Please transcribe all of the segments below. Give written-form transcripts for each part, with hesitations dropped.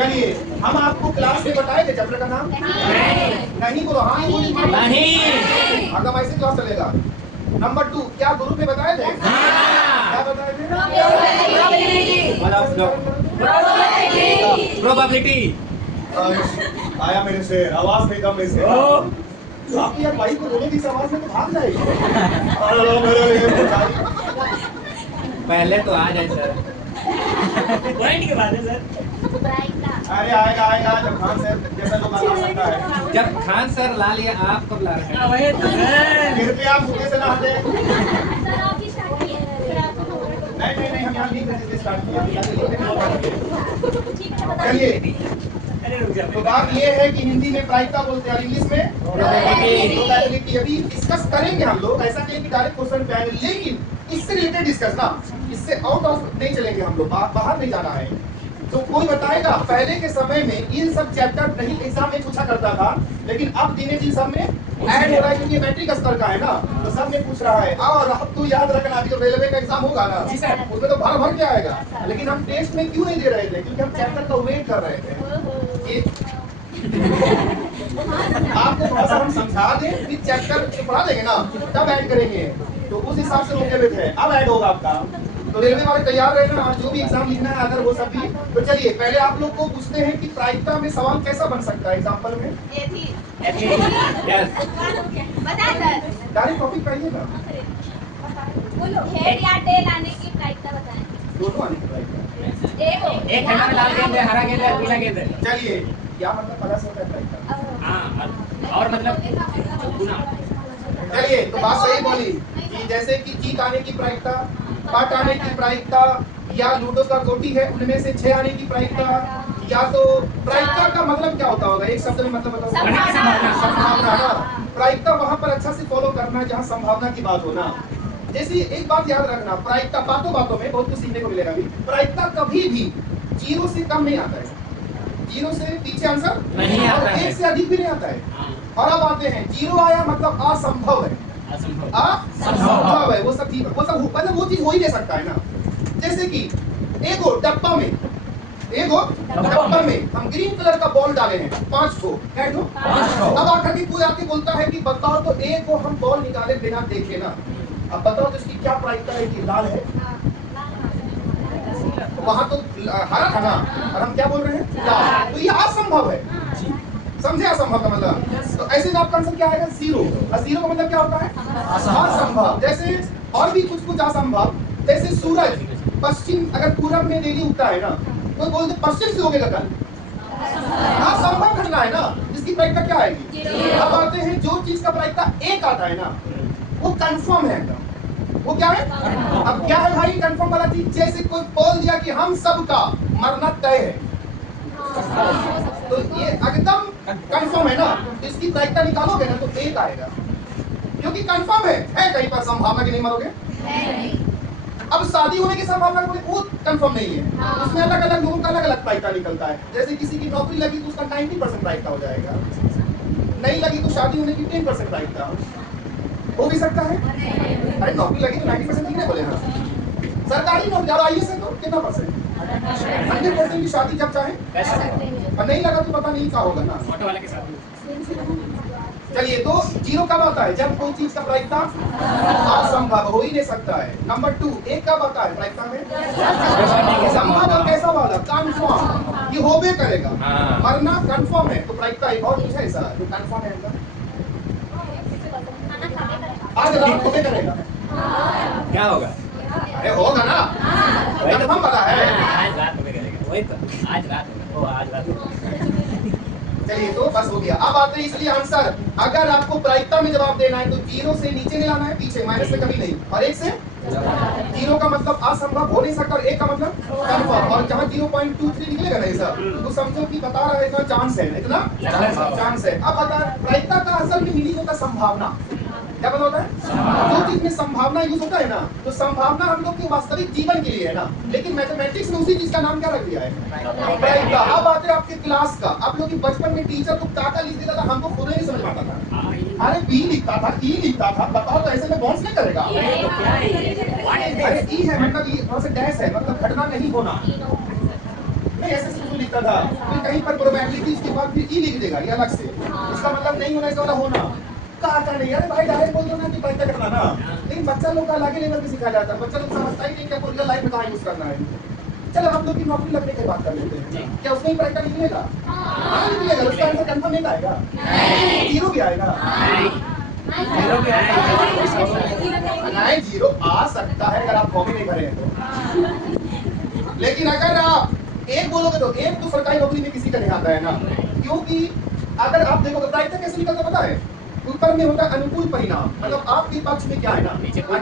चलिए, हम आपको क्लास में बताए थे चैप्टर का नाम? नहीं बोलो, हाँ नहीं। अगर ऐसे क्लास चलेगा। नंबर 2 क्या गुरु ने बताए थे? क्या बताए थे? प्रोबेबिलिटी। आया मेरे से, आवाज नहीं कम से। आपकी यार भाई को बोले इस आवाज में तो भाग जाएगी। पहले तो आ जाए सर। पॉइंट के बाद है सर। अरे आएगा आएगा जब खान सर जैसा लोग आ सकता है। जब खान सर ला लिया, आप कब ला रहे हैं? कृपया आप मुझे से ना हटे। नहीं हम यहाँ लिख रहे थे स्टार्ट किया। चलिए, तो बात ये है कि हिंदी में प्रायिकता बोलते हैं और इंग्लिश में प्रोबेबिलिटी। अभी डिस्कस करेंगे हम लोग, ऐसा नहीं कि डायरेक्ट क्वेश्चन पे आएंगे, लेकिन इससे रिलेटेड डिस्कस ना, इससे आउट ऑफ नहीं चलेंगे हम लोग, बाहर नहीं जाना है। तो कोई बताएगा पहले के समय में इन सब चैप्टर नहीं एग्जाम में पूछा करता था, लेकिन अब दिने दिन सब में ऐड हो रहा है क्योंकि मैट्रिक स्तर का है ना, तो सब में पूछ रहा है। और अब तो याद रखना, अभी जो रेलवे का एग्जाम होगा ना उसमें तो भर भर के आएगा, लेकिन हम टेस्ट में क्यों नहीं दे रहे थे? क्योंकि हम चैप्टर का वेट कर रहे थे। आपको थोड़ा सा हम समझा दें, फिर चैप्टर पढ़ा देंगे ना, तब ऐड करेंगे। तो उस हिसाब से रुके हुए थे, अब ऐड होगा आपका। तो रेलवे वाले तैयार रहना, जो भी एग्जाम लिखना है अगर वो सब भी। तो चलिए, पहले आप लोग को पूछते हैं कि प्रायिकता में सवाल कैसा बन सकता है एग्जाम्पल में। डायरेक्ट टॉपिक पाइएगा। हेड या टेल आने की प्रायिकता बताएं। दोनों आने की प्रायिकता। एक है लाल गेंद है, हरा गेंद है, पीला गेंद है। चलिए, क्या मतलब प्लस होता है प्रायिकता? हाँ, और मतलब गुना। चलिए, तो बात सही बोली कि जैसे कि जीत आने की प्रायिकता, पाट आने की प्रायिकता, या लूडो का गोटी है उनमें से 6 आने की प्रायिकता, या तो प्रायिकता का मतलब क्या होता होगा? एक शब्द में मतलब बताओ। संभावना ना। प्रायिकता वहां पर अच्छा से फॉलो करना जहां संभावना की बात हो ना। जैसे एक बात याद रखना, प्रायिकता बातों बातों में बहुत कुछ सीखने को मिलेगा। भी प्रायिकता कभी भी 0 से कम नहीं आता है, 0 से पीछे आंसर नहीं आता है, 1 से अधिक भी नहीं आता है। और अब आते हैं 0 आया मतलब असंभव है, असंभव है, वो सब ठीक है, वो सब मतलब वो चीज हो ही नहीं सकता है ना। जैसे कि एक डब्बा में हम ग्रीन कलर का बॉल डाले हैं 5 ठो, अब आकर के कोई आके बोलता है कि बताओ तो एक को हम बॉल निकाले बिना देखे ना, अब बताओ तो इसकी क्या प्रायिकता है कि लाल है? वहां तो हरा था ना, और हम क्या बोल रहे हैं लाल, तो ये असंभव है। समझे असंभव का मतलब? तो ऐसे में आपका आंसर क्या आएगा? 0। और 0 का मतलब क्या होता है? असंभव। जैसे और भी कुछ असंभव, जैसे सूरज पश्चिम अगर पूरब में डेली उगता है ना, तो बोलते पश्चिम से उगेगा कल, असंभव घटना है ना, इसकी प्रायिकता क्या आएगी? अब आते हैं जो चीज का प्रायिकता 1 आता है ना, वो कंफर्म है एकदम। वो क्या है? अब क्या है भाई कंफर्म वाला चीज? जैसे कोई बोल दिया कि हम सबका मरना तय है, तो ये एकदम कंफर्म है ना, इसकी प्रायिकता निकालोगे ना तो 1 आएगा, क्योंकि कंफर्म है कहीं पर संभावना कि नहीं मरोगे। अब शादी होने की संभावना वो कंफर्म नहीं है, उसमें अलग अलग लोगों का अलग अलग प्रायिकता निकलता है। जैसे किसी की नौकरी लगी तो उसका 90% प्रायिकता हो जाएगा, नहीं लगी तो शादी होने की 10% प्रायिकता हो भी सकता है। अरे नौकरी लगी तो 90% ठीक है बोले ना, सरकारी नौकरी और आईएएस है तो कितना परसेंट? 100% की शादी जब चाहे, और नहीं लगा तो पता नहीं क्या होगा ना, ऑटो वाले के साथ। चलिए, तो 0 कब आता है? जब कोई चीज का प्रायिकता असंभव हो ही नहीं सकता है। नंबर 2 1 कब आता है प्रायिकता में? संभव और कैसा वाला? कंफर्म, ये होबे करेगा, मरना कंफर्म है, तो प्रायिकता एक और कुछ है ऐसा जो कंफर्म है आज रात होबे करेगा, क्या होगा? अरे होगा ना, कंफर्म पता है। आज रात में करेगा, वही तो आज रात में, ओ आज रात में। चलिए, तो बस हो गया। अब आते हैं इसलिए आंसर, अगर आपको प्रायिकता में जवाब देना है तो 0 से नीचे नहीं लाना है, पीछे माइनस में कभी नहीं, और 1 से 0 का मतलब असंभव हो नहीं सकता, और 1 का मतलब कंफर्म। और जहां 0.23 निकलेगा ना सर, तो समझो कि बता रहा है इतना चांस है, इतना चांस है। अब अगर प्रायिकता का असल में मीनिंग होता है संभावना, क्या मतलब होता है? जो चीज में संभावना यूज होता है ना, तो संभावना हम लोग के वास्तविक जीवन के लिए है ना, लेकिन मैथमेटिक्स में उसी चीज का नाम क्या रख दिया है? प्रायिकता। अब आते हैं आपके क्लास का, आप लोग बचपन में टीचर को टाका लिख देता था, हमको खुद नहीं समझ में आता था, अरे बी लिखता था, ई लिखता था, बताओ तो ऐसे में बाउंस नहीं करेगा। अरे ई है मतलब ये थोड़ा सा डैश है, मतलब घटना नहीं होना, नहीं ऐसे शुरू लिखता था, फिर कहीं पर प्रोबेबिलिटी उसके बाद फिर ई लिख देगा ये अलग से, इसका मतलब नहीं होना इसका मतलब होना। कहा नहीं यार भाई डायरेक्ट बोल दो ना कि प्रैक्टिस करना ना, लेकिन बच्चा लोग का अलग ही लेवल पे सिखाया जाता है, बच्चा लोग समझता ही नहीं कि आपको रियल लाइफ में कहाँ यूज करना है। चलो हम लोग की नौकरी लगने की बात कर लेते हैं, क्या उसमें ही प्रैक्टिस निकलेगा? हाँ निकलेगा, उसका आंसर कंफर्म नहीं आएगा, जीरो भी आएगा, नहीं जीरो आ सकता है अगर आप कॉपी नहीं करें तो, लेकिन अगर आप एक बोलोगे तो एक तो सरकारी नौकरी में किसी का नहीं आता है ना, क्योंकि अगर आप देखोगे प्राइवेट कैसे निकलता पता है, ऊपर में होता है अनुकूल परिणाम, मतलब आपके पक्ष में क्या है ना,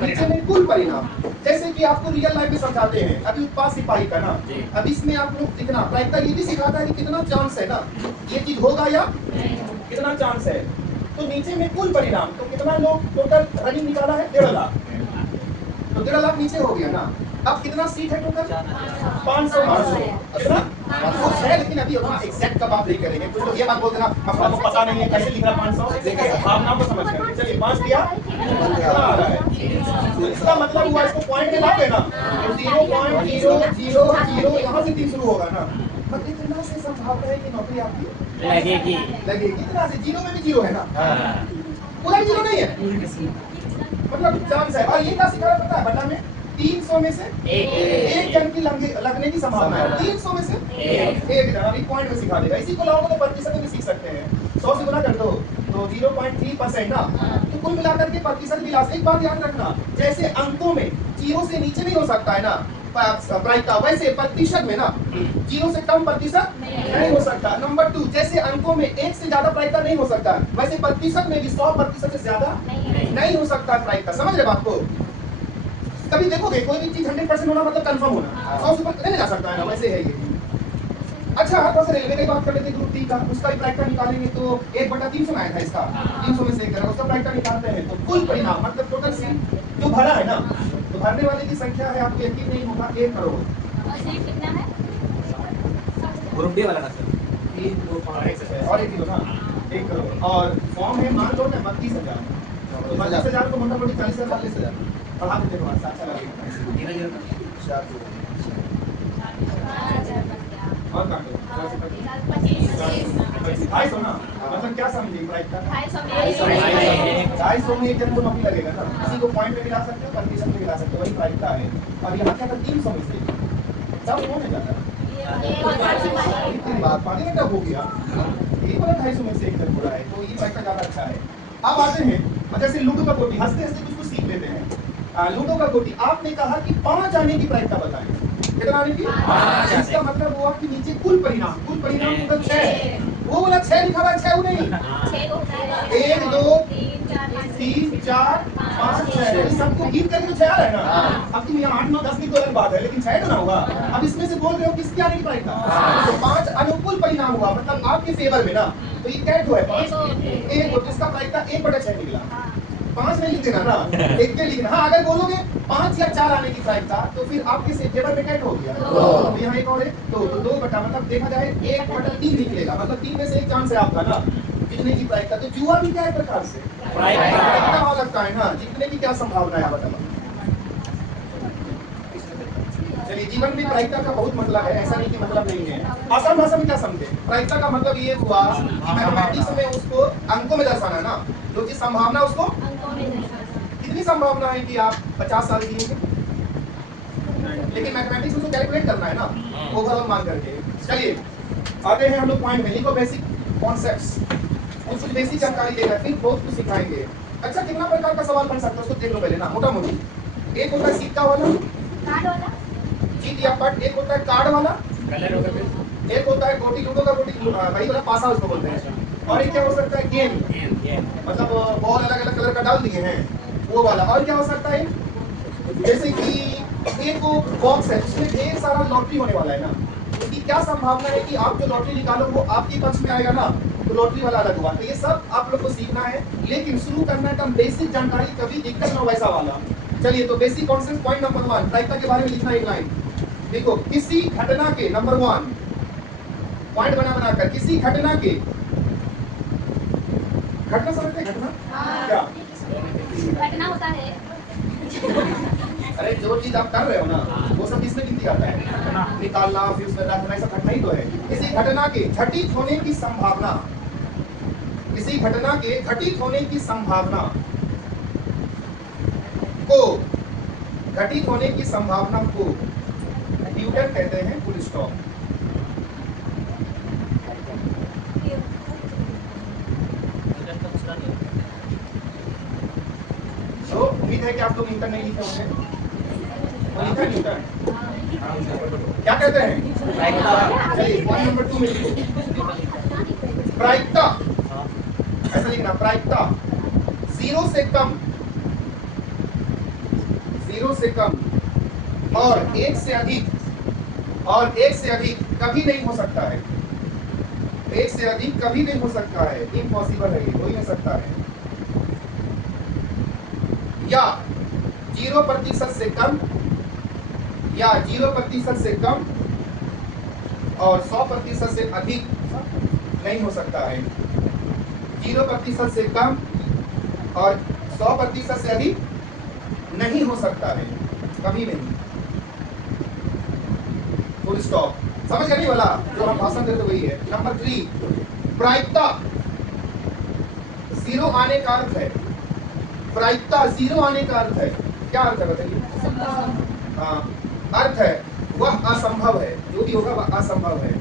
नीचे में कुल परिणाम। जैसे कि आपको रियल लाइफ में समझाते हैं, अभी उत्पाद सिपाही का ना, अब इसमें आप लोग दिखना प्राइवेट ये भी सिखाता है कि कितना चांस है ना ये चीज होगा या कितना चांस है, तो नीचे में कुल परिणाम, तो कितना लोग टोटल रनिंग निकाला है 1.5 लाख, तो 1.5 लाख नीचे हो गया ना। अब कितना सीट है टोटल 500 कितना कुछ है, लेकिन अभी उतना एग्जैक्ट का बात नहीं करेंगे, कुछ लोग ये बात बोलते हैं ना आपको पता नहीं है कैसे लिख रहा 500, आप नाम को समझ गए, चलिए 5 दिया कितना आ रहा है, तो इसका मतलब हुआ इसको पॉइंट में ला देना, तो 0.000 यहाँ से 3 शुरू होगा ना, मतलब इतना से संभावना है कि नौकरी आपकी लगेगी कितना से, जीरो में भी जीरो है ना, पूरा जीरो नहीं है, मतलब चांस है। और ये क्या सिखा रहा पता है बता में 300 में से एक जन की लगने की संभावना है, 300 में से एक जन, अभी पॉइंट में सिखा देगा, इसी को लाओगे तो प्रतिशत में सीख सकते हैं, 100 से गुना कर दो तो 0.3% ना, तो कुल मिलाकर के प्रतिशत भी ला। एक बात याद रखना, जैसे अंकों में 0 से नीचे नहीं हो सकता है ना प्रायिकता, वैसे प्रतिशत में ना 0 से कम प्रतिशत नहीं हो सकता। नंबर 2, जैसे अंकों में 1 से ज्यादा प्रायिकता नहीं हो सकता, वैसे प्रतिशत में भी 100% से ज्यादा नहीं हो सकता प्रायिकता, समझ रहे बात को? कभी देखोगे कोई भी चीज 100% होना मतलब कंफर्म होना, 100 से ऊपर नहीं जा सकता है ना, वैसे है ये। अच्छा हाथ पास रेलवे की बात कर लेते हैं, ग्रुप डी का, उसका भी प्रायिकता निकालेंगे तो 1/300 आया था इसका, 300 में से एक उसका प्रायिकता निकालते हैं तो कुल परिणाम मतलब टोटल सीट जो भरा है ना, तो भरने वाले की संख्या है, आपको यकीन नहीं होगा 1 करोड़। और सीट कितना है? ग्रुप डी वाला का सर 3 2 5 और 1 किलो ना 1 करोड़, और फॉर्म है मान लो ना 32,000, तो 32,000 को मोटा मोटी 40,000 40,000 बढ़ा देते हैं, अच्छा लगेगा और काटो 250 ना, मतलब क्या समझे प्राइस का 250 में एक जन को नौकरी लगेगा ना, किसी को पॉइंट में मिला सकते हो, प्रतिशत में मिला सकते हो, वही प्राइस का है। और यहाँ क्या था 300 में से सब होने जाता है, इतनी बात 5 घंटा हो गया, ये वाला 250 में से एक जन पूरा है, तो ये प्राइस का ज्यादा अच्छा है। अब आते हैं जैसे लूडो का गोटी, हंसते हंसते कुछ सीख लेते हैं। लूडो का गोटी आपने कहा कि 5 आने की प्राइस का बताएं, कितना आने की? इसका मतलब हुआ कि नीचे कुल परिणाम मतलब 6, वो वाला 6 लिखा हुआ है, 6 नहीं 1 2 3 4 5 6, सबको गिन करके तो 6 आ रहा है ना। अब तुम यहाँ 8 9 10 की तो अलग बात है, लेकिन 6 तो ना होगा। अब इसमें से बोल रहे हो किसकी आने की प्राइस का, तो 5 अनुकूल परिणाम हुआ, मतलब आपके फेवर में ना, तो ये क्या है 5 1, जिसका प्राइस का 1/6 निकला, 5 में लिख देना ना, एक के लिखना। हाँ अगर बोलोगे 5 या 4 आने की प्राइस था तो फिर आपके से फेवर में क्या हो गया, तो यहाँ एक और है, तो 2 बटा मतलब देखा जाए 1/3 निकलेगा, मतलब 3 में से एक चांस है आपका ना जीतने की प्राइस का। तो जुआ भी क्या है प्रकार से कितना लगता है ना, जीतने की क्या संभावना है बताओ। चलिए जीवन में प्रायिकता का बहुत मतलब है, ऐसा नहीं कि मतलब नहीं है। आसान भाषा में क्या समझे, प्रायिकता का मतलब ये हुआ कि मैथमेटिक्स में उसको अंकों में दर्शाना है ना, जो कि संभावना उसको कितनी संभावना है कि आप 50 साल जिएंगे, लेकिन मैथमेटिक्स उसको कैलकुलेट करना है ना ओवरऑल मान करके। चलिए आते हैं हम लोग पॉइंट में, इनको बेसिक कॉन्सेप्ट्स कुछ बेसिक जानकारी देगा, फिर बहुत कुछ सिखाएंगे। अच्छा कितना प्रकार का सवाल बन सकता है उसको देख लो पहले ना, मोटा मोटी। एक होता है सिक्का वाला, जीत या पट, एक होता है कार्ड वाला, एक होता है गोटी लूडो का गोटी, वही वाला पासा उसको बोलते हैं, और एक क्या हो सकता है गेम, मतलब बॉल अलग अलग कलर का डाल दिए हैं वो वाला। और क्या हो सकता है जैसे कि एक बॉक्स है उसमें ढेर सारा लॉटरी होने वाला है ना, उसकी क्या संभावना है कि आप जो लॉटरी निकालो वो आपके पक्ष में आएगा ना, तो लॉटरी वाला अलग हुआ। तो ये सब आप लोग को सीखना है, लेकिन शुरू करना है बेसिक जानकारी, कभी दिक्कत ना वैसा वाला। चलिए तो बेसिक कॉन्सेप्ट पॉइंट नंबर 1, प्रायिकता के बारे में लिखना एक लाइन। देखो किसी घटना के नंबर 1 पॉइंट बनाकर किसी घटना के, घटना समझते हैं घटना क्या घटना होता है अरे जो चीज आप कर रहे हो ना वो सब किसमें गिनती आता है? निकालना, फिर उसमें रखना, ये सब घटना ही तो है। किसी घटना के घटित होने की संभावना, किसी घटना के घटित होने की संभावना को, घटित होने की संभावना को न्यूटन कहते हैं फुल स्टॉप। तो उम्मीद है कि आप लोग न्यूटन नहीं लिखे होंगे। वो लिखा है न्यूटन, क्या कहते हैं? चलिए पॉइंट नंबर 2 में लिखो प्रायिकता, ऐसा लिखना प्रायिकता 0 से कम, 0 से कम और 1 से अधिक, और 1 से अधिक कभी नहीं हो सकता है। 1 से अधिक कभी नहीं हो सकता है, इम्पॉसिबल है, ये हो ही नहीं सकता है। या 0% से कम, या 0% से कम और 100% से अधिक नहीं हो सकता है। 0% से कम और 100% से अधिक नहीं हो सकता है, कभी नहीं। Full stop. समझ गए वाला जो हम भाषण देते वही है। नंबर 3, प्रायिकता 0 आने का अर्थ है, प्रायिकता 0 आने का अर्थ है, क्या अर्थ है बताइए? हाँ, अर्थ है वह असंभव है, जो भी होगा वह असंभव है,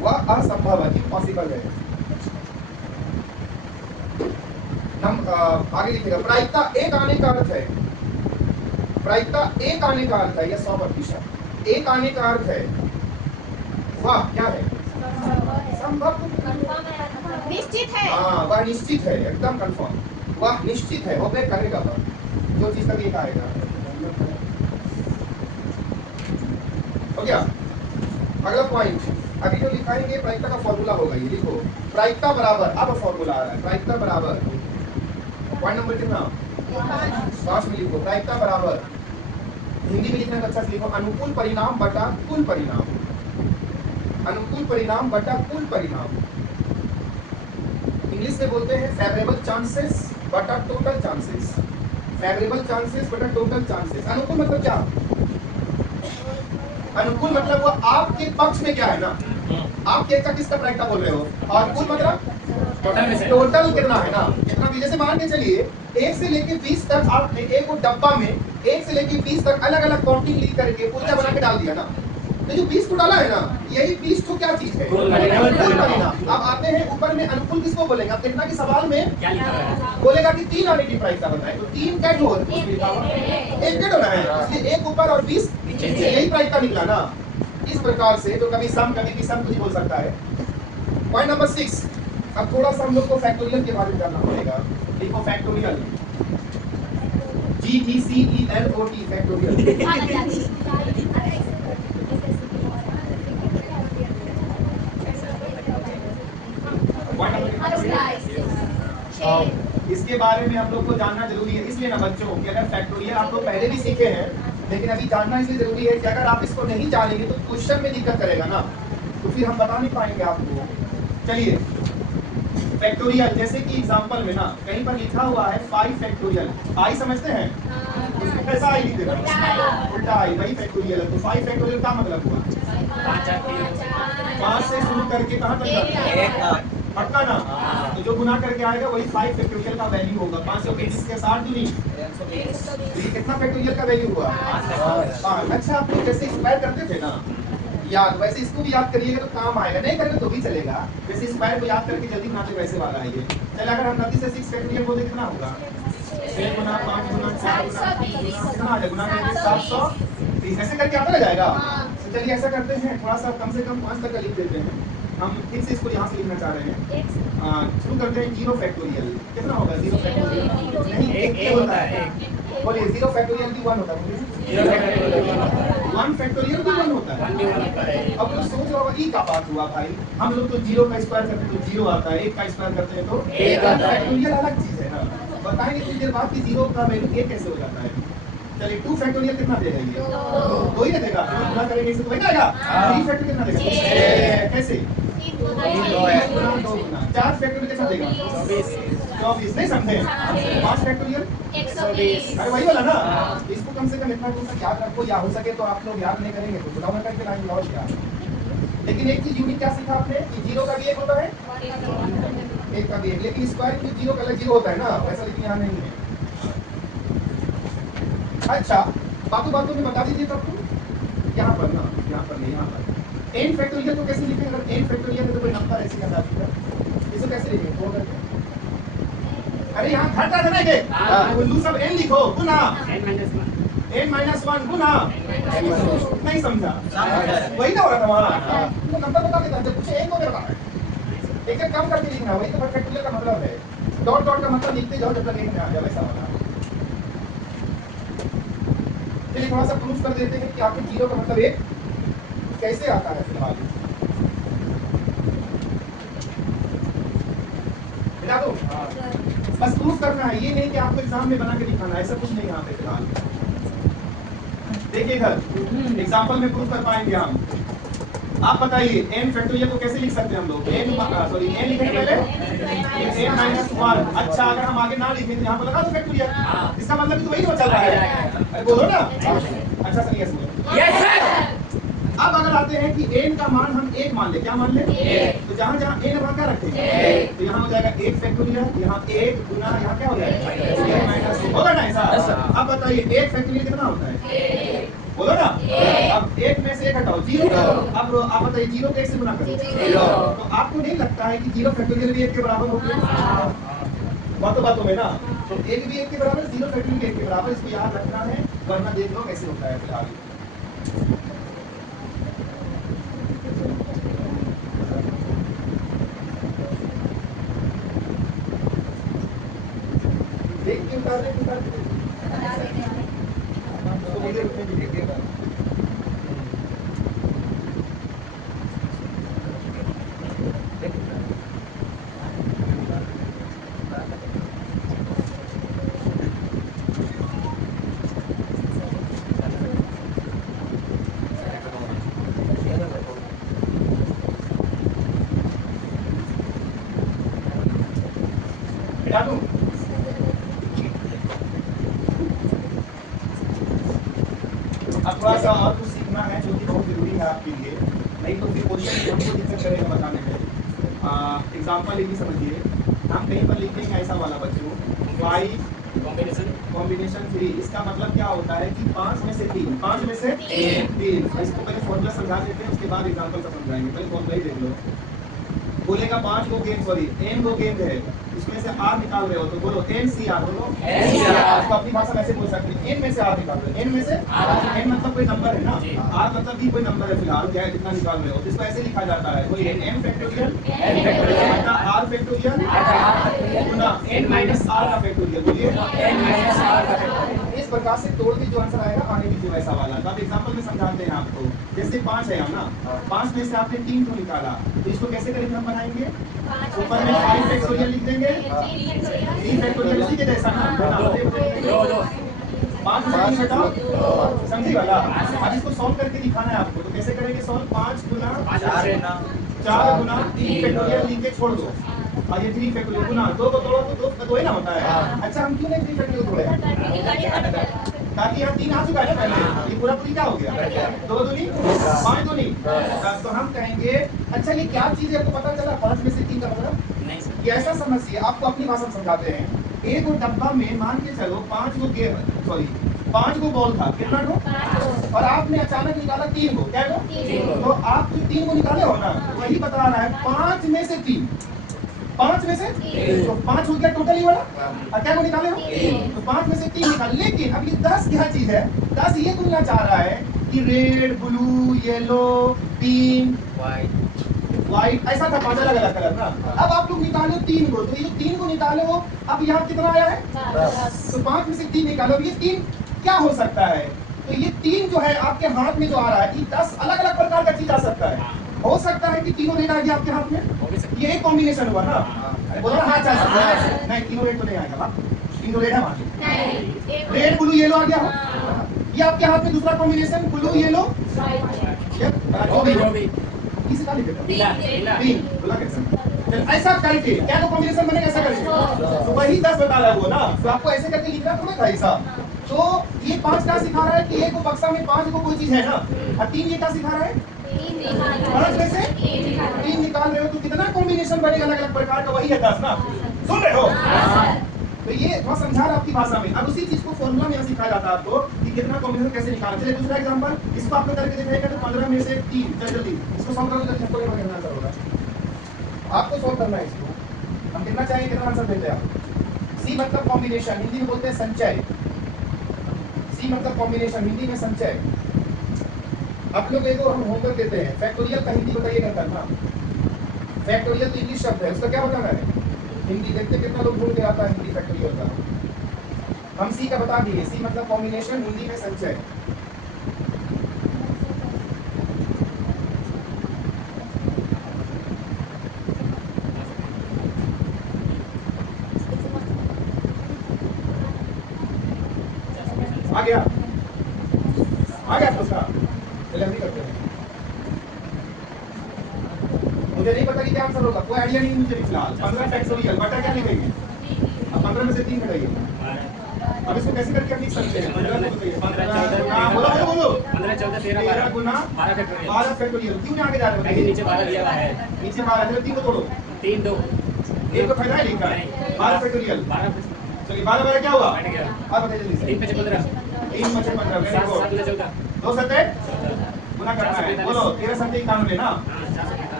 वह असंभव है, इम्पॉसिबल है। आगे लिखेगा प्रायिकता 1 आने का अर्थ है, प्रायिकता 1 आने का अर्थ है या 100%। 1 आने का अर्थ है वह क्या है? संभव, निश्चित है। हाँ वह निश्चित है, एकदम कंफर्म, वह निश्चित है, ओबे करेगा वह जो चीज तक एक आएगा। हो गया। अगला पॉइंट, अभी जो लिखाएंगे प्रायिकता का फॉर्मूला होगा, ये लिखो प्रायिकता बराबर, अब फॉर्मूला आ रहा है, प्रायिकता बराबर पॉइंट नंबर कितना? 5 में लिखो प्रायिकता बराबर, हिंदी में लिखना अच्छा से लिखो, अनुकूल परिणाम बटा कुल परिणाम, अनुकूल परिणाम बटा कुल परिणाम। इंग्लिश में बोलते हैं फेवरेबल चांसेस बटा टोटल चांसेस, फेवरेबल चांसेस बटा टोटल चांसेस। अनुकूल मतलब क्या? अनुकूल मतलब वो आपके पक्ष में क्या है ना, आप किसका प्रायिकता बोल रहे हो, और कुल मतलब टोटल कितना है ना, कितना भी। जैसे मान के चलिए 1 से लेके 20 तक आपने एक डब्बा में 1 से लेके 20 तक अलग अलग काउंटिंग लिख करके पूरा बना के डाल दिया ना, तो जो 20 को डाला है ना, यही 20 को क्या चीज है? कुल परिणाम। अब आते हैं ऊपर में अनुकूल किसको बोलेंगे? अब देखना कि सवाल में क्या लिखा है, बोलेगा कि 3 आने की प्रायिकता बताएं, तो 3 कैट हो, एक कैट होना है, इसलिए 1 ऊपर और 20 नीचे, यही प्रायिकता निकला ना। इस प्रकार से तो कभी सम कभी विषम कुछ बोल सकता है। पॉइंट नंबर 6, अब थोड़ा सा हम लोग को फैक्टोरियल के बारे में जानना पड़ेगा। देखो फैक्टोरियल, GECELOT फैक्टोरियल। इसके बारे में हम लोग को जानना जरूरी है, इसलिए ना बच्चों कि अगर फैक्टोरियल आप लोग पहले भी सीखे हैं, लेकिन अभी जानना इसलिए जरूरी है कि अगर आप इसको नहीं जानेंगे तो क्वेश्चन में दिक्कत करेगा ना, तो फिर हम बता नहीं पाएंगे आपको। चलिए फैक्टोरियल, जैसे कि एग्जांपल में ना कहीं पर लिखा हुआ है 5 फैक्टोरियल, आई समझते हैं? कैसा आई लिख देना, उल्टा आई, वही फैक्टोरियल है। तो 5 फैक्टोरियल का मतलब हुआ 5 से शुरू करके कहां तक जाता है? पक्का ना? तो जो गुना करके आएगा वही 5 फैक्टोरियल का वैल्यू होगा। 520 के 60 दूनी, ये कितना फैक्टोरियल का वैल्यू हुआ? 5। अच्छा आप लोग जैसे स्क्वायर करते थे ना याद, वैसे इसको भी याद करिएगा तो काम आएगा, नहीं करेंगे तो भी चलेगा। जैसे स्क्वायर को याद करके जल्दी बनाते वैसे वाला है ये। चलिए अगर हम 30 से 6 फैक्टोरियल बोलते कितना होगा? 6 गुना 5 गुना 4 कितना आ जाएगा? गुना करके 730, ऐसे करके आता जाएगा। तो चलिए ऐसा करते हैं, थोड़ा सा कम से कम 5 तक का लिख देते हैं। हम ठीक से इसको यहाँ से लिखना चाह रहे हैं। शुरू करते हैं 0 फैक्टोरियल। कितना होगा 0 फैक्टोरियल? नहीं, एक होता है। बोलिए 0 फैक्टोरियल भी 1 होता है। 1 फैक्टोरियल भी 1 होता है। अब लोग सोच रहे होगा ये क्या बात हुआ भाई, हम लोग तो 0 का स्क्वायर करते हैं तो 0 आता है, 1 का स्क्वायर करते हैं तो 1 आता है। फैक्टोरियल अलग चीज है ना, बताएंगे कुछ देर बाद कि 0 का वैल्यू 1 कैसे हो जाता है। चलिए 2 फैक्टोरियल कितना दे रही है? 2 ही देगा, गुना करेंगे इसको वही आएगा। 3 फैक्टोरियल कितना देगा? कैसे? 3 गुना 2 गुना 4 4 फैक्टोरियल कैसा देगा? 24 नहीं समझे? 5 फैक्टोरियल 120। अरे वही वाला ना। इसको कम से कम इतना तो याद रखो, या हो सके तो आप लोग याद नहीं करेंगे तो बुलाओ करके लाएंगे और क्या। लेकिन एक चीज यूनिक क्या सीखा आपने कि जीरो का भी एक होता है, एक का भी एक, लेकिन स्क्वायर में जीरो का अलग जीरो होता है ना, वैसा लेकिन यहाँ नहीं है। अच्छा बातों बातों में बता दीजिए तब तुम यहाँ पर ना, यहाँ पर नहीं, यहाँ पर n फैक्टोरियल को कैसे लिखेंगे? अगर n फैक्टोरियल है तो कोई नंबर ऐसे करना चाहिए, इसको कैसे लिखेंगे? फोर करके, अरे यहाँ घटा था ना ये, उल्लू सब n लिखो, गुना n-1 गुना, नहीं समझा? वही ना हो रहा था वहाँ, तो नंबर बता देता जब कुछ एक को करना है, एक एक कम करके लिखना, वही तो फैक्टोरियल का मतलब है। डॉट डॉट का मतलब लिखते जाओ जब तक एक में आ जाए, वैसा वाला। चलिए थोड़ा सा प्रूफ कर देते हैं कि आपके जीरो का मतलब एक कैसे आता है। फिलहाल मिला दो, बस प्रूफ करना है, ये नहीं कि आपको एग्जाम में बना के दिखाना है, ऐसा कुछ नहीं यहाँ पे। फिलहाल देखिए इधर एग्जाम्पल में प्रूफ कर पाएंगे हम। आप बताइए n फैक्टोरियल को कैसे लिख सकते हैं हम लोग? n लिखेंगे पहले n-1। अच्छा अगर हम आगे ना लिखें तो यहाँ पर लगा दो फैक्टोरियल, इसका मतलब तो वही चल रहा है, अरे बोलो ना। अच्छा सर यस सर। अब अगर आते हैं कि n का मान हम 1 मान ले, क्या मान ले? तो जहाँ जहाँ n वहाँ क्या रखें? तो यहाँ हो जाएगा 1 फैक्टोरियल, यहाँ 1 गुना यहाँ क्या हो जाएगा? होगा ना ऐसा? अब बताइए 1 फैक्टोरियल कितना होता है? बोलो ना। अब 1 में से 1 हटाओ, 0। अब आप बताइए 0 को 1 से गुना करो, 0। तो आपको नहीं लगता है कि 0 फैक्टोरियल भी 1 के बराबर होगा? बातों बातों में ना, तो 1 भी 1 के बराबर, 0 फैक्टोरियल 1 के बराबर, इसको याद रखना है, वरना देख लो कैसे होता है। फिलहाल देख के उतार दे, अब थोड़ा सा और कुछ सीखना है जो कि बहुत जरूरी है आपके लिए, नहीं तो फिर क्वेश्चन हमको दिक्कत करेगा बताने में। एग्जाम्पल ये समझिए, हम कहीं पर लिखेंगे ऐसा वाला बच्चों 5 कॉम्बिनेशन 3, इसका मतलब क्या होता है कि 5 में से 3, 5 में से 3। इसको पहले फॉर्मूला समझा देते हैं, उसके बाद एग्जाम्पल का समझाएंगे। पहले फॉर्मूला ही देख लो। बोलेगा 5 गो गेंद, सॉरी n गो गेंद है, इसमें से r निकाल रहे हो तो बोलो NCR, बोलो NCR। आपको अपनी भाषा में ऐसे बोल सकते हैं, n में से r निकाल रहे हो, n में से n मतलब कोई नंबर है ना, r मतलब भी कोई नंबर है फिलहाल, क्या है कितना निकाल रहे हो, तो इसको ऐसे लिखा जाता है, कोई n फैक्टोरियल r फैक्टोरियल गुना n माइनस r का फैक्टोरियल, बोलिए n माइनस r का फैक्टोरियल। इस प्रकार से तोड़ के जो आंसर आएगा आने दीजिए वैसा वाला। तो आप एग्जांपल में समझाते हैं आपको, जैसे 5 है हम ना, 5 में से आपने 3 को निकाला, तो इसको कैसे करेंगे हम बनाएंगे? ऊपर में 5 फैक्टोरियल लिख देंगे, 3 फैक्टोरियल इसी के जैसा ना, 5 में 3 हटाओ, समझी वाला। अब इसको सॉल्व करके दिखाना है आपको, तो कैसे करेंगे सॉल्व? 5 गुना 4 गुना 3 फैक्टोरियल लिख के छोड़ दो, और ये 3 फैक्टोरियल गुना 2 को तोड़ो तो 2 तो ही ना होता है। अच्छा हम क्यों नहीं 3 फैक्टोरियल तोड़े? ताकि यहाँ 3 आ चुका है ना पहले, ये पूरा पूरी क्या हो गया? 2 दूनी 5 दूनी। तो हम कहेंगे अच्छा ये क्या चीज है, आपको पता चला 5 में से 3 का मतलब नहीं सर, ये ऐसा समझिए, आपको अपनी भाषा में समझाते हैं। एक डब्बा में मान के चलो 5 गो गेम, सॉरी 5 गो बॉल था, कितना गो? और आपने अचानक निकाला 3 गो, क्या गो? तो आप जो 3 गो निकाले हो ना, वही बता रहा है 5 में से 3, 5 में से तो 5 हो गया टोटल ही वाला, और क्या को निकाले हो? तो 5 में से 3 निकाल। लेकिन अब ये 10 क्या चीज है? 10 ये बोलना चाह रहा है कि red, blue, yellow, pink, white, ऐसा था 5 अलग अलग कलर ना। अब आप लोग निकालो 3 को, तो ये 3 को निकाले हो, अब यहाँ कितना आया है? 10। तो 5 में से 3 निकालो, ये 3 क्या हो सकता है? तो ये 3 जो है आपके हाथ में जो आ रहा है, ये 10 अलग अलग प्रकार का चीज आ सकता है। हो सकता है कि तीनों रेड आ गया आपके हाथ में, ये एक कॉम्बिनेशन हुआ ना, बोलो ना हाँ चल सकता है। नहीं तीनों रेड तो नहीं आएगा, तीनों रेड है मान लीजिए, रेड ब्लू येलो आ गया, ये आपके हाथ में दूसरा कॉम्बिनेशन ब्लू येलो जो भी किसी का लिख देता, बोला कैसे चल ऐसा करके क्या तो कॉम्बिनेशन बनेगा, ऐसा करके तो वही 10 बता रहा है वो ना, तो आपको ऐसे करके लिखना थोड़ा था ऐसा। तो ये 5 क्या सिखा रहा है कि एक बक्सा में 5 को कोई चीज है ना, और 3 ये क्या सिखा रहा है, 5 में से 3 निकाल रहे हो तो कितना कॉम्बिनेशन बनेगा अलग अलग प्रकार का, वही है 10 ना, सुन रहे हो। तो ये थोड़ा समझा रहा आपकी भाषा में। अब उसी चीज को फॉर्मूला में सिखाया जाता है आपको कि कितना कॉम्बिनेशन कैसे निकालना। चलिए दूसरा एग्जांपल, इसको आपने करके दिखाएगा तो 15 में से 3, जल्दी इसको सॉल्व करो तो झटपट में करना होगा, आपको सॉल्व करना है इसको। हम कितना चाहिए कितना आंसर देते हैं आप। सी मतलब कॉम्बिनेशन, हिंदी में बोलते हैं संचय। सी मतलब कॉम्बिनेशन, हिंदी में संचय। आप लोग को हम होमवर्क देते हैं, फैक्टोरियल का हिंदी बताइएगा करना। फैक्टोरियल तो इंग्लिश शब्द है, उसका क्या बताना है हिंदी। देखते कितना लोग भूल के आता है हिंदी फैक्टोरियल का। हम सी का बता दिए, सी मतलब कॉम्बिनेशन, हिंदी में संचय। आ गया उसका, जल्दी करते हैं। मुझे नहीं पता कि क्या आंसर होगा, कोई आइडिया नहीं मुझे फिलहाल। 15 फैक्टोरियल बटा क्या लिखेंगे, अब 15 में से 3 घटाइए। अब इसको कैसे करके आप लिख सकते हैं, 15 को बताइए। 15 बोलो 15 14 13 गुना 12 फैक्टोरियल। क्यों आगे जा रहे हो, नीचे 12 दिया हुआ है, नीचे 12 है, 3 को तोड़ो, 3 2 एक को फायदा है लिखा है 12 फैक्टोरियल। 12 चलिए 12 क्या हुआ, बैठ गया। अब बताइए जल्दी से। 3 5 15 3 5 15 वेरी 7 गुड। 7 14 2 7 गुना करना है, बोलो 13 7 91 ना,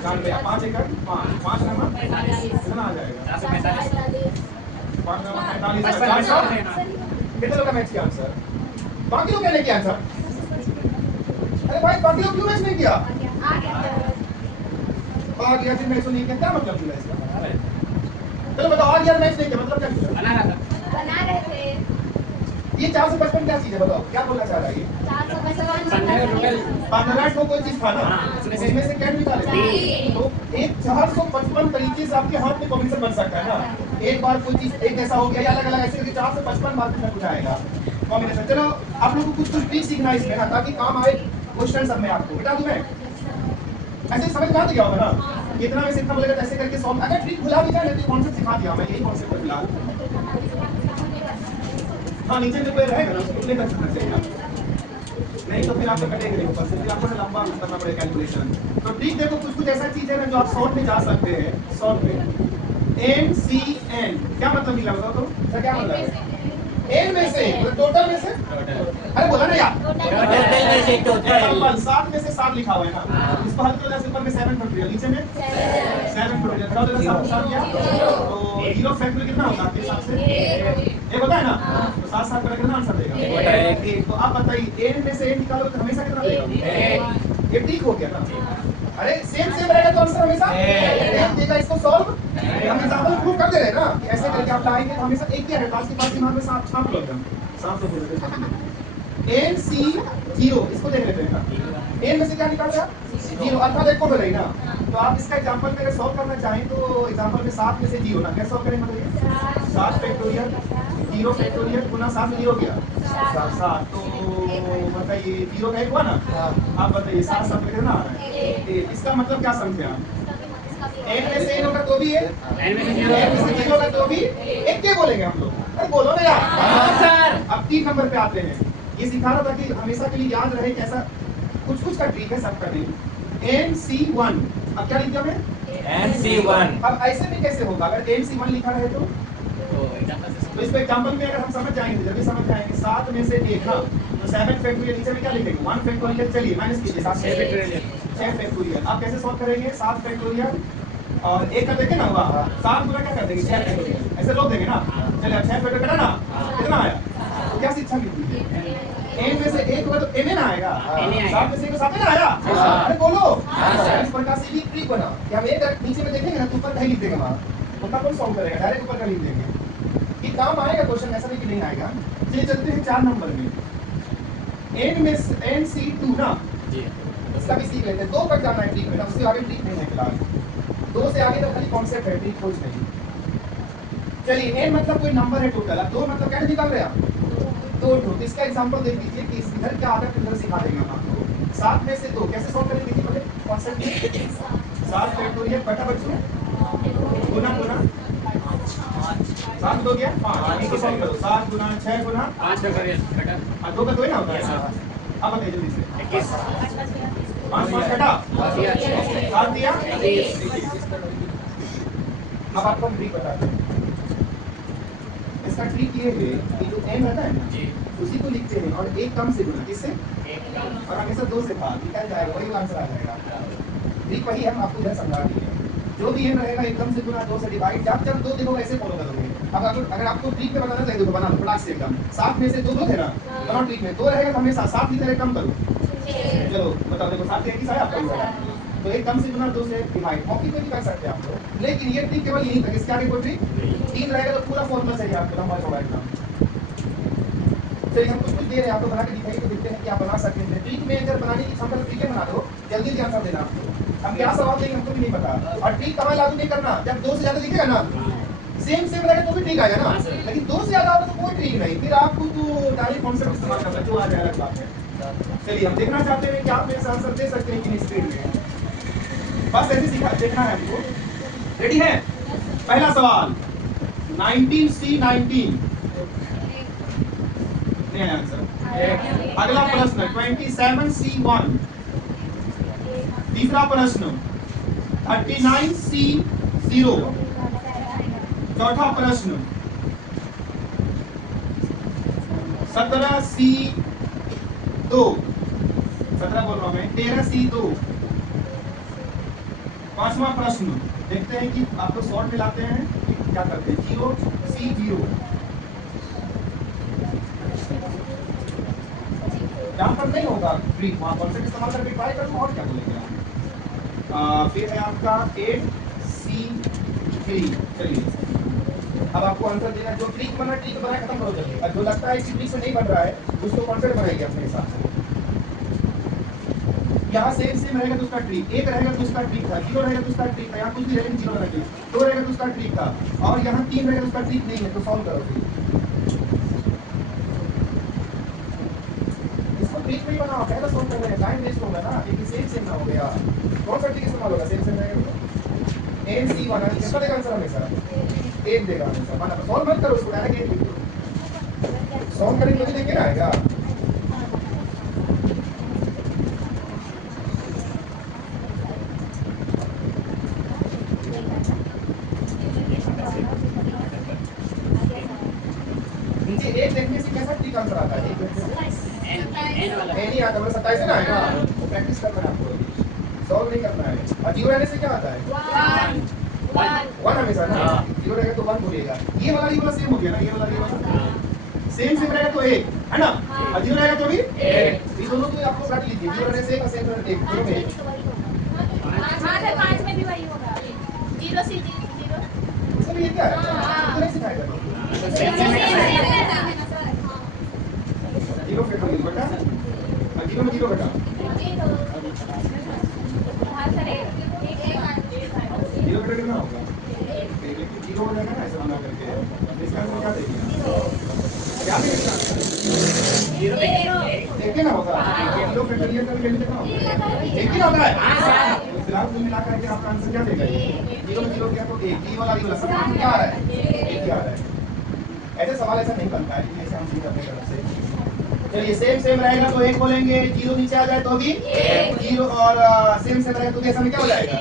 91 5 एकड़ 5 नंबर कितना आ जाएगा, 445 5 नंबर 45 400। कितने लोग का मैच किया आंसर, बाकी लोग क्या नहीं किया आंसर। अरे भाई बाकी लोग क्यों मैच नहीं किया, आ गया फिर मैच नहीं किया, क्या मतलब हुआ इसका। चलो बताओ, आ गया मैच नहीं किया मतलब क्या किया, बना रहे थे। ये 455 क्या चीज है बताओ, क्या बोलना चाह रहा है ये। 15 को कोई चीज था ना, इसमें से क्या निकाले, तो एक 455 तरीके से आपके हाथ में कॉम्बिनेशन बन सकता है ना। एक बार कोई चीज एक जैसा हो गया या अलग अलग ऐसे करके 455 बार कुछ आएगा कॉम्बिनेशन। चलो आप लोगों को कुछ ट्रिक सीखना है इसमें ना, ताकि काम आए क्वेश्चन सब में आपको बता दूं मैं। ऐसे समझ में आ गया होगा ना, कितना में से इतना बोलेगा ऐसे करके सॉल्व। अगर ट्रिक भुला भी जाए तो कॉन्सेप्ट सिखा दिया मैं, यही कॉन्सेप्ट है फिलहाल। हाँ नीचे जो कोई रहेगा ना उसको लेकर चलना चाहिए ना, नहीं तो फिर आपको कटेंगे नहीं ऊपर से, फिर आपको लंबा करना पड़ेगा कैलकुलेशन। तो ठीक देखो कुछ ऐसा चीज है ना जो आप शॉर्ट में जा सकते हैं, शॉर्ट में। एन सी एन क्या मतलब मिला बताओ तो, सर क्या मतलब है एन में से, मतलब टोटल में से, अरे बोला ना यार टोटल में से, टोटल 7 में से 7 लिखा हुआ है ना, इसको हल्के हो जाए ऊपर में 7 फैक्टोरियल, नीचे में 7 फैक्टोरियल, बताओ जरा 7 गया तो 0 फैक्टोरियल कितना होगा आपके हिसाब से, एक होता है ना, तो 7 7 करके कितना आंसर देगा, एक। तो आप बताइए एन में से एन निकालो तो हमेशा कितना देगा, ये ठीक हो गया ना। अरे सेम रहेगा तो आंसर हमेशा एक देगा। इसको सॉल्व हम एग्जांपल प्रूव कर दे रहे हैं ना कि ऐसे करके आप लाएंगे तो हमेशा एक ही है, पास के पास दिमाग में साफ छाप लो एकदम साफ तो बोल एन सी 0, इसको देख लेते हैं ना। एन में से क्या निकाल रहा है 0, अर्थात एक को तो नहीं ना। तो आप इसका एग्जांपल में अगर सॉल्व करना चाहें तो एग्जांपल में 7 में से 0 ना, कैसे सॉल्व करेंगे बताइए। 7 फैक्टोरियल 0 फैक्टोरियल गुना 7 में 0 हो गया 7, तो बताइए 0 का 1 हुआ ना। आप बताइए 7 7 कितना आ रहा है, इसका मतलब क्या समझे आप। एन में से एन होगा तो भी है, एन में से 0 होगा तो भी एक के बोलेंगे हम लोग। अरे बोलो ना यार सर। अब 3 नंबर पे आते हैं। ये सिखा रहा था कि हमेशा के लिए याद रहे कि ऐसा कुछ का ट्रिक है, सबका नहीं। NC1 अब क्या लिख दिया मैं, NC1। अब ऐसे में कैसे होगा अगर NC1 लिखा रहे तो इसको एग्जांपल में अगर हम समझ जाएंगे, जब भी समझ जाएंगे 7 में से 1 ना, तो 7 फैक्टोरियल नीचे में क्या लिखेंगे 1 फैक्टोरियल। चलिए माइनस कीजिए 7 फैक्टोरियल। आप कैसे सॉल्व करेंगे 7 फैक्टोरियल और 1 कर देंगे ना, हुआ 7 गुना क्या कर देंगे 6 फैक्टोरियल, ऐसे लोग देंगे ना। चलिए 6 फैक्टोरियल करा ना, कितना आया, तो क्या शिक्षा मिलती है। एन में से 1 होगा तो एन ना आएगा, 7 में से 1 7 ना आया। अरे बोलो इस प्रकार से भी ट्रिक बना कि हम एक नीचे में देखेंगे ना तो ऊपर नहीं लिख देंगे, वहां उतना कौन सॉल्व करेगा, डायरेक्ट ऊपर का लिख देंगे। ये काम आएगा क्वेश्चन, ऐसा नहीं कि नहीं आएगा। चलिए चलते हैं 4 नंबर में। एन में NC2 ना जी, इसका भी सीख लेते हैं। 2 तक जाना है ट्रिक में ना, उससे आगे ट्रिक नहीं है फिलहाल। 2 से आगे तो खाली कॉन्सेप्ट है, ट्रिक कुछ नहीं। चलिए एन मतलब कोई नंबर है टोटल, अब 2 मतलब क्या निकाल रहे हैं आप 2। तो इसका एग्जांपल देख लीजिए कि इधर क्या आदत इधर सिखा देंगे हम आपको। 7 में से 2 कैसे सॉल्व करेंगे देखिए पहले कॉन्सेप्ट में। 7 फैक्टोरियल बटा बच्चों दो गया 5, इसको सॉल्व करो 7 गुना 6 गुना 5 का करिए बेटा। 2 का 2 ही ना होता है। अब बताइए जल्दी से 21 5 5 घटा 7 दिया। अब आपको हम ट्रिक बताते हैं। इसका ट्रिक ये है कि जो n रहता है ना जी उसी को लिखते हैं और एक कम से गुना किससे, एक कम और हमेशा 2 से भाग निकल जाएगा, वही आंसर आ जाएगा। ट्रिक वही हम आपको इधर समझा दिए हैं। जो भी n रहेगा एकदम से गुना 2 से डिवाइड, जब 2 देखोगे ऐसे फॉलो करोगे। अब अगर आपको ट्रिक में बनाना चाहिए तो बना लो फटाक से एकदम। 7 में से 2 दो थे ना, बनाओ ट्रिक में 2 रहेगा तो हमेशा 7 की तरह कम करो। चलो बताओ, देखो 7 31 आया आपका हुआ, तो एक कम से गुना 2 से डिवाइड मौके पे भी कर सकते हैं आप लोग, लेकिन ये ट्रिक केवल यहीं तक, इसके आगे कोई ट्रिक 3 रहेगा तो पूरा फॉर्मूला चाहिए आपको लंबा चौड़ा एकदम। चलिए हम कुछ दे रहे हैं आपको, बना के दिखाइए तो देखते हैं कि आप बना सकते हैं। ट्रिक में अगर बनाने की क्षमता ट्रिक बना दो, जल्दी से आंसर देना आपको। हम क्या सवाल देंगे हमको भी नहीं पता, और ट्रिक कहाँ लागू नहीं करना, जब 2 से ज्यादा दिखेगा ना सेम रहेगा तो भी ट्रिक आएगा ना, लेकिन 2 से ज्यादा होगा तो कोई ट्रिक नहीं, फिर आपको तो डायरेक्ट कॉन्सेप्ट इस्तेमाल करना जो आ जाए अलग बात है। चलिए हम देखना चाहते हैं कि आप मेरे से आंसर दे सकते हैं कि नहीं स्पीड में, बस ऐसे सीखा देखना है हमको। रेडी है? पहला सवाल 19C19 नहीं आंसर। अगला प्रश्न 27C1। तीसरा प्रश्न 39C0। चौथा प्रश्न 17C2। 17 बोल रहा हूं मैं, 13C2। पांचवा प्रश्न देखते हैं कि आप लोग शॉर्ट मिलाते हैं क्या करते हैं, 0C0। यहाँ पर नहीं होगा ट्रिक, वहाँ कॉन्सेप्ट इस्तेमाल करके ट्राई करो और क्या बोलेंगे आप। फिर है आपका 8C3। चलिए अब आपको आंसर देना, जो ट्रिक बना ट्रिक बना खत्म करो जल्दी, और जो लगता है कि ट्रिक से नहीं बन रहा है उसको कॉन्सेप्ट बनाइए अपने हिसाब से। यहाँ सेम रहेगा तो उसका ट्रिक, 1 रहेगा तो उसका ट्रिक था, 0 रहेगा तो उसका ट्रिक था, यहाँ कुछ भी रहेगा 0 रहेगा, 2 रहेगा तो उसका ट्रिक था, और यहाँ 3 रहेगा तो उसका ट्रिक नहीं है, तो सॉल्व करो फिर। इसको ट्रिक नहीं बनाओ, पहले सॉल्व कर लेना, टाइम वेस्ट होगा ना, लेकिन सेम ना हो गया। कौन सा ट्रिक इस्तेमाल होगा, सेम रहेगा तो NC1 कितना देगा आंसर हमेशा 1 देगा हमेशा। बना सॉल्व मत करो उसको, डायरेक्ट 1 लिखो, सॉल्व करेंगे तो देंगे ना आएगा। नीचे 1 देखने से कैसा ट्रिक आंसर आता है, 1 देखने से नहीं आता, मतलब 27 से ना आएगा, तो प्रैक्टिस करना है आपको, सॉल्व नहीं करना है। और 0 रहने से क्या आता है 1 हमेशा ना, 0 रहेगा तो 1 बोलिएगा। ये वाला सेम हो गया ना, ये वाला सेम रहेगा तो 1 है ना, और 0 रहेगा तो भी 1। ये दोनों को आप लोग रख लीजिए, 0 रहने से 1 और सेम रहने से 1 दोनों में 5 में भी वही होगा 0C0। सब ये क्या है, तो नहीं सिखाएगा 0 फैक्टोरियल बेटा, 0 में 0 बेटा 0 बेटा कितना होगा, लेकिन 0 हो जाएगा ना ऐसा बना करके, इसका आंसर क्या देंगे, क्या देंगे 1 ना होगा, 0 फैक्टोरियल का वैल्यू कितना होगा 1 ही होता है। तो फिलहाल कुल मिला करके आपका आंसर क्या देगा, 0 में 0 किया तो 1, ये वाला सब क्या आ रहा है 1 ही आ रहा है। ऐसे सवाल ऐसा नहीं बनता है, ऐसे हम सीख अपने तरफ से। चलिए सेम रहेगा तो 1 बोलेंगे, 0 नीचे आ जाए तो भी 0, और सेम रहेगा तो ऐसा में क्या हो जाएगा।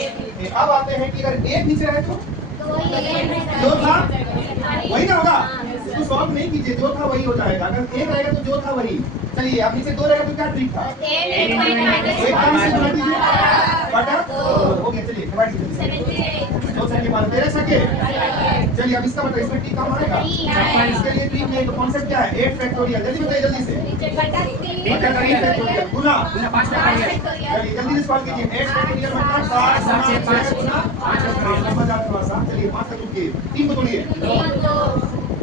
अब आते हैं कि अगर 1 नीचे रहे तो जो था वही ना होगा, इसको सॉल्व नहीं कीजिए, जो था वही हो जाएगा। अगर 1 रहेगा तो जो था वही। चलिए अब नीचे 2 रहेगा तो क्या ट्रिक था, एक कम से गुणा कीजिए बटा हो गया। चलिए डिवाइड कीजिए 2 से के बाद 13 सके। चलिए अब इसका मतलब इसमें ट्रिक काम आएगा, इसके लिए ट्रिक नहीं तो कॉन्सेप्ट क्या है 8 फैक्टोरियल। जल्दी बताइए जल्दी से, बटा 3 फैक्टोरियल गुना 5 फैक्टोरियल। चलिए जल्दी से सॉल्व कीजिए, 8 फैक्टोरियल मतलब 7 गुना 5 फैक्टोरियल समझ आता थोड़ा सा। चलिए 5 का तोड़िए, 3 को तोड़िए,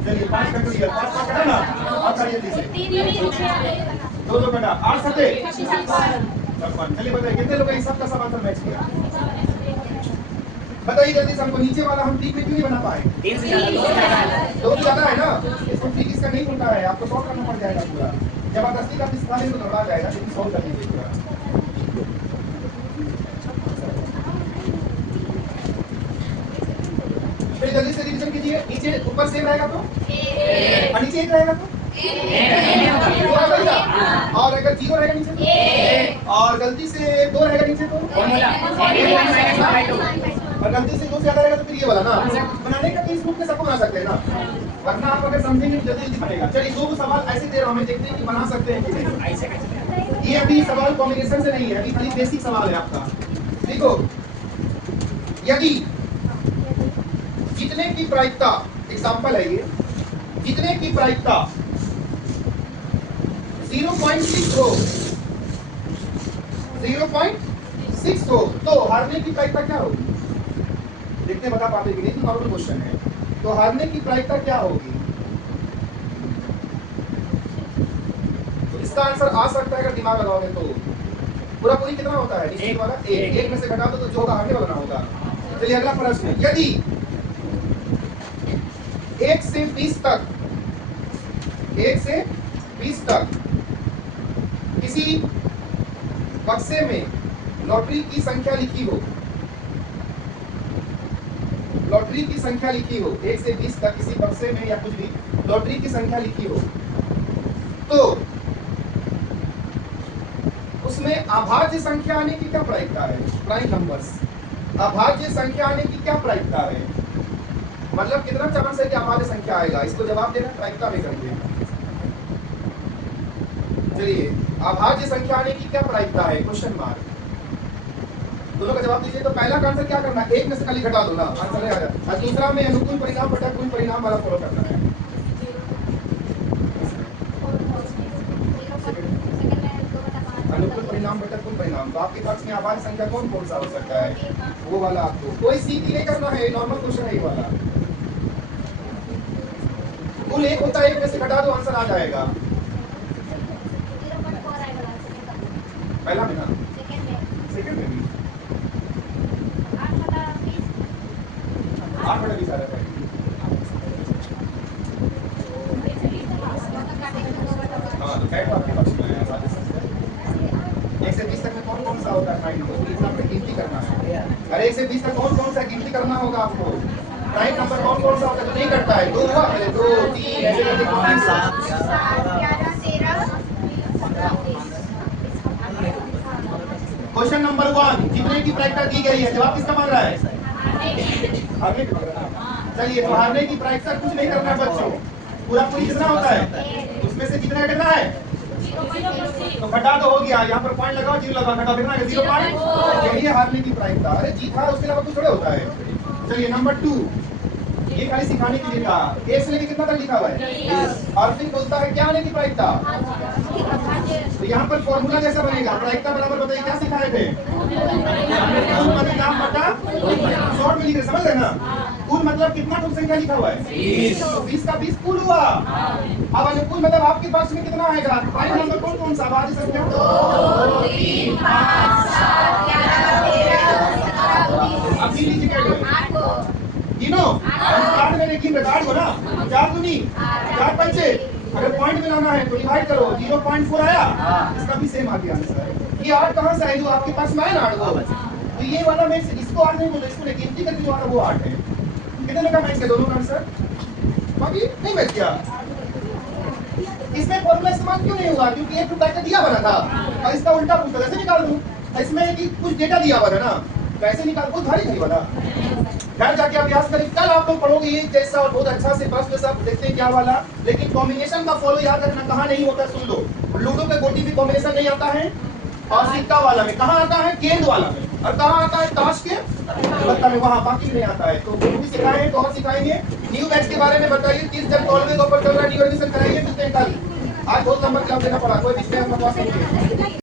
चलिए 5 फैक्टोरियल 5 का कटा ना, और करिए जल्दी से 2 कटा 8 सके 56। चलिए बताइए कितने लोग इस सब का सब आंसर मैच किया, बताइए जल्दी से हमको। नीचे वाला हम ट्रिक में क्यों नहीं बना पाए, 3 से ज्यादा 2 से ज्यादा है ना, इसको ट्रिक इसका नहीं होता है, आपको सॉल्व करना पड़ जाएगा पूरा। जबरदस्ती का सिखा देंगे तो घबरा जाएगा, लेकिन सॉल्व कर लीजिए पूरा। फिर जल्दी से डिवीजन कीजिए, नीचे ऊपर सेम रहेगा तो और नीचे 1 रहेगा तो दो रहेगा, और अगर 0 रहेगा नीचे तो, और गलती से 2 रहेगा नीचे तो, और गलती से 2 से ज्यादा रहेगा तो फिर ये वाला ना बनाने का तो इस रूप में सबको बना सकते हैं ना, वरना आप अगर समझेंगे तो जल्दी जल्दी बनेगा। चलिए 2 सवाल ऐसे दे रहा हूं, हमें देखते हैं कि बना सकते हैं कि नहीं। ये अभी सवाल कॉम्बिनेशन से नहीं है, अभी खाली बेसिक सवाल है आपका। देखो, यदि जितने की प्रायिकता, एग्जांपल है ये, जितने की प्रायिकता 0.6 हो, 0.6 हो, तो हारने की प्रायिकता क्या होगी? देखते हैं बता पाते कि नहीं, तो नॉर्मल क्वेश्चन है। तो हारने की प्रायिकता क्या होगी? तो इसका आंसर आ सकता है अगर दिमाग लगाओगे तो। पूरा पूरी कितना होता है? निश्चित वाला 1 में से घटा दो तो जो होगा हारने वाला ना होगा। चलिए अगला प्रश्न, यदि 1 से 20 तक, 1 से 20 तक किसी बक्से में लॉटरी की संख्या लिखी हो, लॉटरी की संख्या लिखी हो, 1 से 20 तक किसी बक्से में या कुछ भी लॉटरी की संख्या लिखी हो, तो उसमें अभाज्य संख्या आने की क्या प्रायिकता है? प्राइम नंबर्स, अभाज्य संख्या आने की क्या प्रायिकता है? मतलब कितना चांस है कि अभाज्य संख्या आएगा? इसको जवाब देना प्रायिकता में करके। चलिए, अभाज्य संख्या आने की क्या प्रायिकता है? Question mark. दोनों का जवाब दीजिए। तो पहला का आंसर क्या करना है? 1 में से खाली घटा दो ना, आंसर आ जाए। और दूसरा में अनुकूल परिणाम बटा कुल परिणाम वाला फॉलो करना है। अनुकूल परिणाम बटा कुल परिणाम, तो आपके पास में अभाज्य संख्या कौन कौन सा हो सकता है? वो वाला आपको कोई सीधी नहीं करना है, नॉर्मल क्वेश्चन है ये वाला। कुल 1 होता है, 1 में से घटा दो, आंसर आ जाएगा। पहला में ना, सेकंड में भी 8 बटा 20 आ रहा है। हाँ, तो कैट आपके पास में है। 1 से 20 तक में कौन कौन सा होता है? प्राइम नंबर, इतना आपको गिनती करना है। अरे 1 से 20 तक कौन कौन सा गिनती करना होगा आपको? प्राइम नंबर कौन कौन सा होता है जो नहीं करता है? 2 हुआ, पहले 2 3 ऐसे करके 5 7 11 13 क्वेश्चन नंबर 1, जितने की प्रायिकता दी गई है, जवाब किसका मांग रहा है? हारने की मांग रहा है। चलिए, तो हारने की प्रायिकता कुछ नहीं करना है बच्चों, पूरा पूरी कितना होता है? उसमें से कितना करना है? तो घटा तो हो गया, यहाँ पर पॉइंट लगाओ, 0 लगाओ, घटा कितना है? 0 पॉइंट। यही है हारने की प्रायिकता। अरे जीत हार उसके अलावा कुछ थोड़ा होता है। चलिए नंबर 2, ये खाली सिखाने के लिए था। 1 से लेकर कितना तक लिखा हुआ है? और फिर बोलता है क्या आने की प्रायिकता? तो यहाँ पर फॉर्मूला जैसा बनेगा, प्रायिकता बराबर बताइए क्या सिखाए थे? कुल परिणाम बटा शॉर्ट में लिख रहे, समझ रहे ना? कुल मतलब कितना कुल संख्या लिखा हुआ है? 20। तो 20 का 20 कुल हुआ। अब अनुकूल मतलब आपके पास में कितना आएगा? प्राइम नंबर कौन कौन सा? अभाज्य संख्या 2 3 5 7 11 13 अब गिन लीजिए क्या गिनो, 8 मैंने गिन रखा हो ना, 4 दूनी 4 पंचे, अगर पॉइंट में लाना है तो डिवाइड करो, 0.4 आया, इसका भी सेम आ गया आंसर। ये 8 कहाँ से है? जो आपके पास में है ना 8 को, तो ये वाला मैं इसको 8 नहीं बोलूं, इसको गिनती करके जो आ रहा वो 8 है। कितने लगा मैच के दोनों का आंसर? बाकी नहीं मैच किया। इसमें फॉर्मूला इस्तेमाल क्यों नहीं हुआ? क्योंकि एक रुपए का दिया बना था और इसका उल्टा पूछता, कैसे निकाल दूं? इसमें कि कुछ डेटा दिया हुआ है ना, कैसे निकाल? बहुत भारी नहीं बना। घर जाके अभ्यास करें, कल आप लोग पढ़ोगे एक जैसा और बहुत अच्छा से प्रश्न सब देखते हैं क्या वाला, लेकिन कॉम्बिनेशन का फॉलो याद रखना, कहाँ नहीं होता सुन लो। लूडो पे गोटी भी कॉम्बिनेशन नहीं आता है, और सिक्का वाला में कहाँ आता है? गेंद वाला में। और कहाँ आता है? ताश के पत्ता में, वहाँ बाकी नहीं आता है। तो वो भी सिखाएंगे तो और सिखाएंगे। न्यू बैच के बारे में बताइए, 30 जन कॉलेज ऑफर चल रहा है, न्यू एडमिशन कराइए, मिलते हैं कल। आज बहुत लंबा क्लास देना पड़ा, कोई विषय हम बकवास नहीं है।